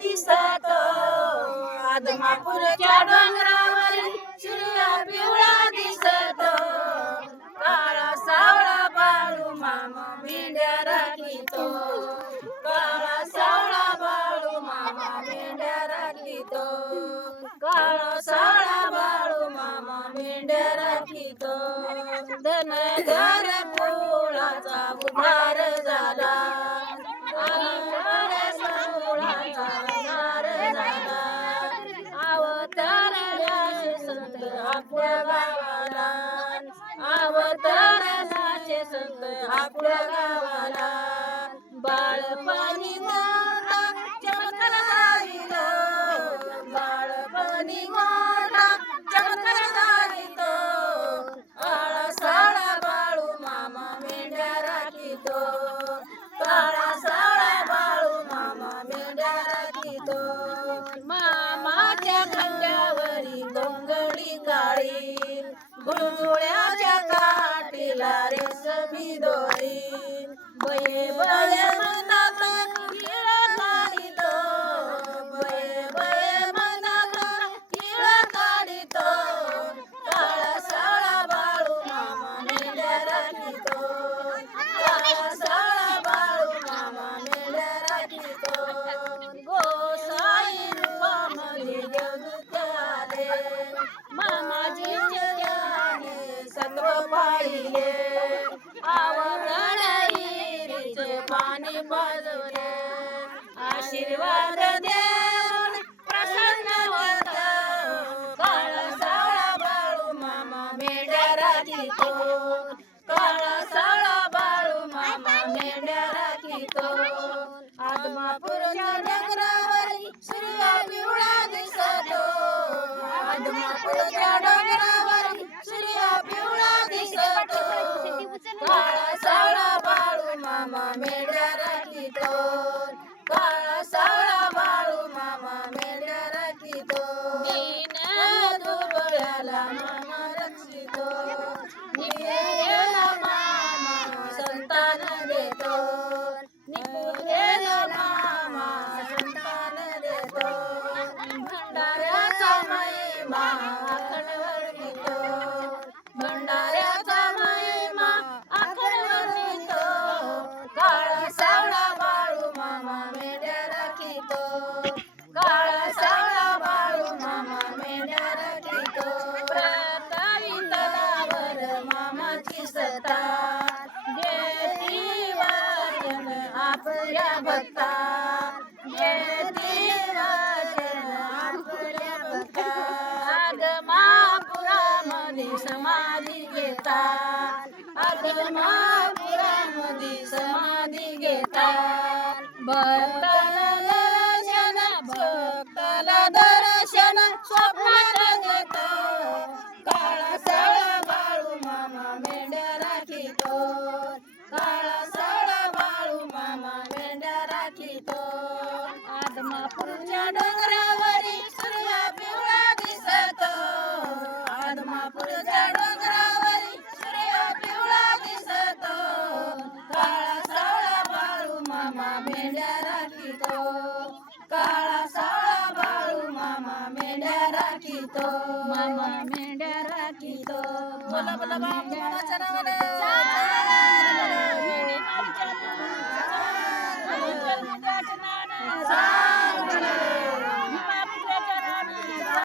दिसतो आदमापूरच्या डोंगरावर सूर्य पिवळा दिसतो काळा सावळा बाळू मामा मेंढ्या राखीतो काळा सावळा बाळू मामा मेंढ्या राखीतो काळा सावळा बाळू मामा मेंढ्या राखीतो धन घर फुलाचा उधार झाला संत आपल्या गावाला अवताराचे संत आपल्या गावाला बाळपणी मोठा चमत्कार झाला बाळपणी मोठा चमत्कार झाला काळा साळा बाळू मामा मेंढ्या राखीतो काळा साळा बाळू मामा मेंढ्या राखीतो मामाच्या खांद्यावरी गोंगडी काळी गुळगुळ्याच्या काठीला रेशमी दोरी बये बये मनात खिळ काढितो बये बये मनात खिळ काढितो काळा साळा बाळू मामा मेंढ्या राखीतो काळा साळा बाळू मामा मेंढ्या राखीतो गोसाई रूपामध्ये देवदूत आले मामाजींच्या ध्याने सत्व पाहिले आवरण हिरीचे पाणी पाजवले आशीर्वाद देऊन प्रसन्न होता काळा सावळा बाळू मामा मेंढ्या राखीतो काळा सावळा बाळू मामा मेंढ्या राखीतो आदमापूरच्या डोंगरावरी सूर्य पिवळा दिसतो आदमापूरच्या डोंगरावरी सूर्य पिवळा दिसतो काळा सावळा बाळू मामा मेंढ्या राखीतो काळा सावळा बाळू मामा मेंढ्या राखीतो दीन दुर्बळाला मामा रक्षितो निपुणेला मामा संतान देतो निपुणेला मामा संतान देतो भंडाऱ्याचा महिमा आखडवर नितो भंडाऱ्याचा महिमा आखडवर नितो काळा सावळा बाळू मामा मेंढ्या राखीतो काळा सावळा बाळू मामा मेंढ्या राखीतो प्रतावी तलावर मामाची सत्ता देती वाचन आपल्या भक्ता देती वाचन आपल्या भक्ता आदमापुरामध्ये समाधी घेतात आदमापुरामध्ये समाधी घेतात भक्ताला दर्शन स्वप्नात देतो काळा सावळा बाळू मामा मेंढ्या राखीतो काळा सावळा बाळू मामा मेंढ्या राखीतो आदमापूरच्या डोंगरावरी सूर्य पिवळा दिसतो आदमापूरच्या डोंगरावरी सूर्य पिवळा दिसतो काळा सावळा बाळू मामा मेंढ्या राखीतो काळा सावळा बाळू मामा मेंढ्या राखीतो मामा मेंढ्या राखीतो बोला बोला बाळू